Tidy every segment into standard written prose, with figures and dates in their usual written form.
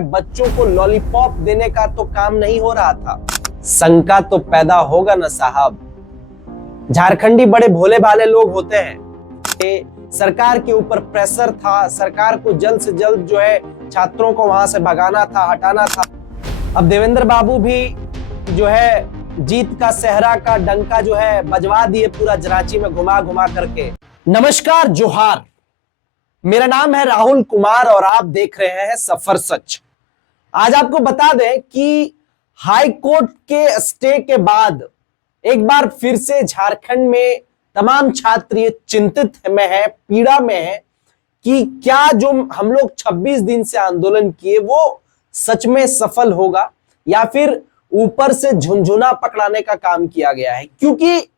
बच्चों को लॉलीपॉप देने का तो काम नहीं हो रहा था। शंका तो पैदा होगा ना साहब। झारखंडी बड़े भोले भाले लोग होते हैं। सरकार के ऊपर प्रेशर था, सरकार को जल्द से जल्द जो है छात्रों को वहां से भगाना था, हटाना था। अब देवेंद्र बाबू भी जो है जीत का सेहरा का डंका जो है बजवा दिए पूरा रांची में घुमा घुमा करके। नमस्कार, जोहार। मेरा नाम है राहुल कुमार और आप देख रहे हैं सफर सच। आज आपको बता दें कि हाई कोर्ट के स्टे के बाद एक बार फिर से झारखंड में तमाम छात्र ये चिंतित में है, पीड़ा में है कि क्या जो हम लोग 26 दिन से आंदोलन किए वो सच में सफल होगा या फिर ऊपर से झुनझुना पकड़ाने का काम किया गया है। क्योंकि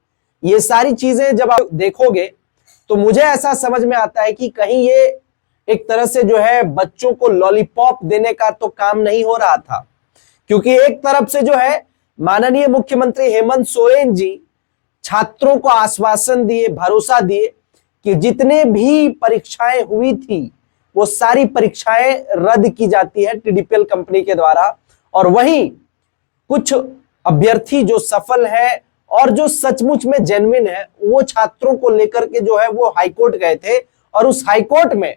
ये सारी चीजें जब आप देखोगे तो मुझे ऐसा समझ में आता है कि कहीं ये एक तरह से जो है बच्चों को लॉलीपॉप देने का तो काम नहीं हो रहा था। क्योंकि एक तरफ से जो है माननीय मुख्यमंत्री हेमंत सोरेन जी छात्रों को आश्वासन दिए, भरोसा दिए कि जितने भी परीक्षाएं हुई थी वो सारी परीक्षाएं रद्द की जाती है टीडीपीएल कंपनी के द्वारा। और वहीं कुछ अभ्यर्थी जो सफल है और जो सचमुच में जेन्युइन है वो छात्रों को लेकर के जो है वो हाईकोर्ट गए थे और उस हाईकोर्ट में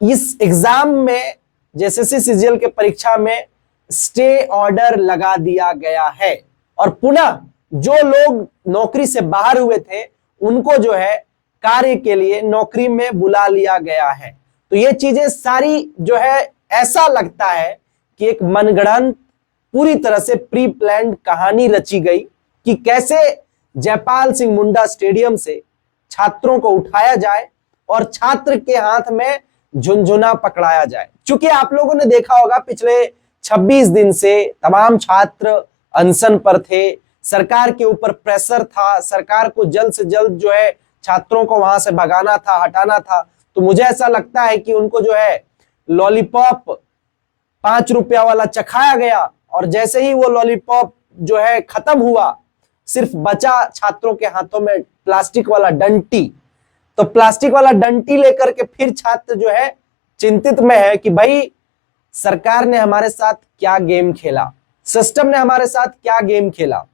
इस एग्जाम में जेएसएससी सीजीएल के परीक्षा में स्टे ऑर्डर लगा दिया गया है और पुनः जो लोग नौकरी से बाहर हुए थे उनको जो है कार्य के लिए नौकरी में बुला लिया गया है। तो ये चीजें सारी जो है ऐसा लगता है कि एक मनगढ़ंत पूरी तरह से प्री प्लान्ड कहानी रची गई कि कैसे जयपाल सिंह मुंडा स्टेडियम से छात्रों को उठाया जाए और छात्र के हाथ में झुनझुना पकड़ाया जाए। क्योंकि आप लोगों ने देखा होगा पिछले 26 दिन से तमाम छात्र अनशन पर थे, सरकार के ऊपर प्रेशर था, सरकार को जल्द से जल्द जो है छात्रों को वहां से भगाना था, हटाना था। तो मुझे ऐसा लगता है कि उनको जो है लॉलीपॉप 5 रुपया वाला चखाया गया और जैसे ही वो लॉलीपॉप जो है खत्म हुआ सिर्फ बचा छात्रों के हाथों में प्लास्टिक वाला डंटी। तो प्लास्टिक वाला डंटी लेकर के फिर छात्र जो है चिंतित में है कि भाई सरकार ने हमारे साथ क्या गेम खेला, सिस्टम ने हमारे साथ क्या गेम खेला।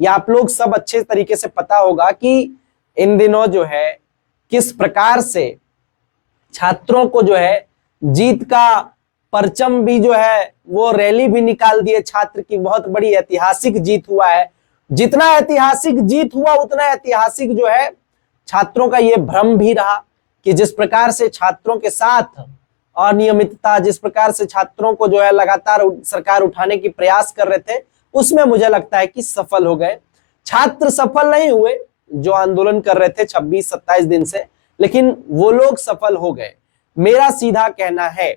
ये आप लोग सब अच्छे तरीके से पता होगा कि इन दिनों जो है किस प्रकार से छात्रों को जो है जीत का परचम भी जो है वो रैली भी निकाल दिए छात्र की। बहुत बड़ी ऐतिहासिक जीत हुआ है। जितना ऐतिहासिक जीत हुआ उतना ऐतिहासिक जो है छात्रों का ये भ्रम भी रहा कि जिस प्रकार से छात्रों के साथ अनियमितता, जिस प्रकार से छात्रों को जो है लगातार सरकार उठाने की प्रयास कर रहे थे उसमें मुझे लगता है कि सफल हो गए। छात्र सफल नहीं हुए जो आंदोलन कर रहे थे 26-27 दिन से, लेकिन वो लोग सफल हो गए। मेरा सीधा कहना है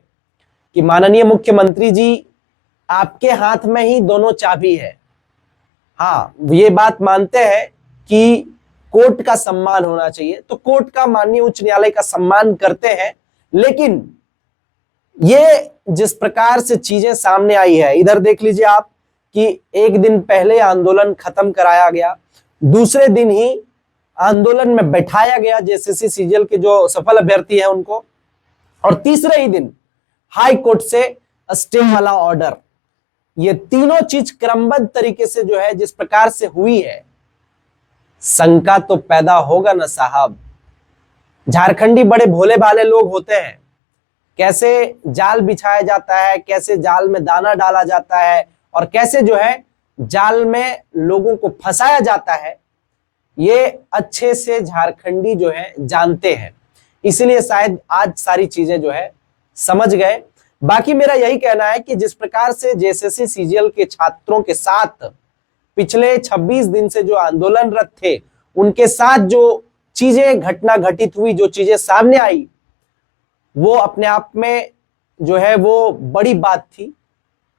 कि माननीय मुख्यमंत्री जी आपके हाथ में ही दोनों चाबी है। हाँ, ये बात मानते हैं कि कोर्ट का सम्मान होना चाहिए, तो कोर्ट का, माननीय उच्च न्यायालय का सम्मान करते हैं। लेकिन ये जिस प्रकार से चीजें सामने आई है, इधर देख लीजिए आप कि एक दिन पहले आंदोलन खत्म कराया गया, दूसरे दिन ही आंदोलन में बैठाया गया जेएसएससी सीजीएल के जो सफल अभ्यर्थी हैं उनको, और तीसरे ही दिन हाई कोर्ट से स्टे वाला ऑर्डर। ये तीनों चीज क्रमबद्ध तरीके से जो है जिस प्रकार से हुई है, शंका तो पैदा होगा ना साहब। झारखंडी बड़े भोले भाले लोग होते हैं। कैसे जाल बिछाया जाता है, कैसे जाल में दाना डाला जाता है और कैसे जो है जाल में लोगों को फंसाया जाता है, ये अच्छे से झारखंडी जो है जानते हैं। इसलिए शायद आज सारी चीजें जो है समझ गए। बाकी मेरा यही कहना है कि जिस प्रकार से जेएसएससी सीजीएल के छात्रों के साथ पिछले 26 दिन से जो आंदोलनरत थे उनके साथ जो चीजें घटना घटित हुई, जो चीजें सामने आई, वो अपने आप में जो है वो बड़ी बात थी।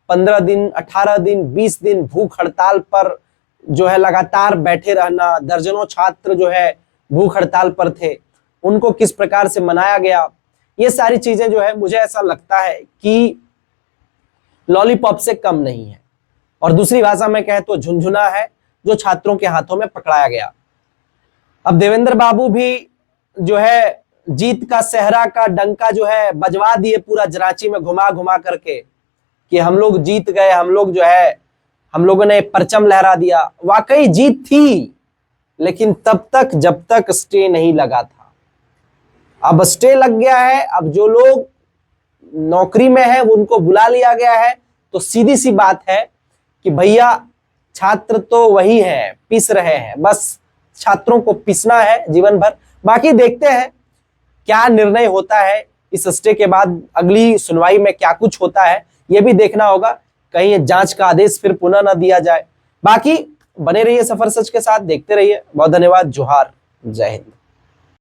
15 दिन, 18 दिन, 20 दिन भूख हड़ताल पर जो है लगातार बैठे रहना, दर्जनों छात्र जो है भूख हड़ताल पर थे, उनको किस प्रकार से मनाया गया, ये सारी चीजें जो है मुझे ऐसा लगता है कि लॉलीपॉप से कम नहीं है। और दूसरी भाषा में कहे तो झुनझुना है जो छात्रों के हाथों में पकड़ाया गया। अब देवेंद्र बाबू भी जो है जीत का सेहरा का डंका जो है बजवा दिए पूरा रांची में घुमा घुमा करके कि हम लोग जीत गए, हम लोग जो है हम लोगों ने परचम लहरा दिया। वाकई जीत थी, लेकिन तब तक जब तक स्टे नहीं लगा था। अब स्टे लग गया है, अब जो लोग नौकरी में है उनको बुला लिया गया है, तो सीधी सी बात है कि भैया छात्र तो वही है, पिस रहे हैं, बस छात्रों को पिसना है जीवन भर। बाकी देखते हैं क्या निर्णय होता है इस स्टे के बाद, अगली सुनवाई में क्या कुछ होता है यह भी देखना होगा, कहीं जांच का आदेश फिर पुनः न दिया जाए। बाकी बने रहिए सफर सच के साथ, देखते रहिए। बहुत धन्यवाद। जोहार, जय हिंद।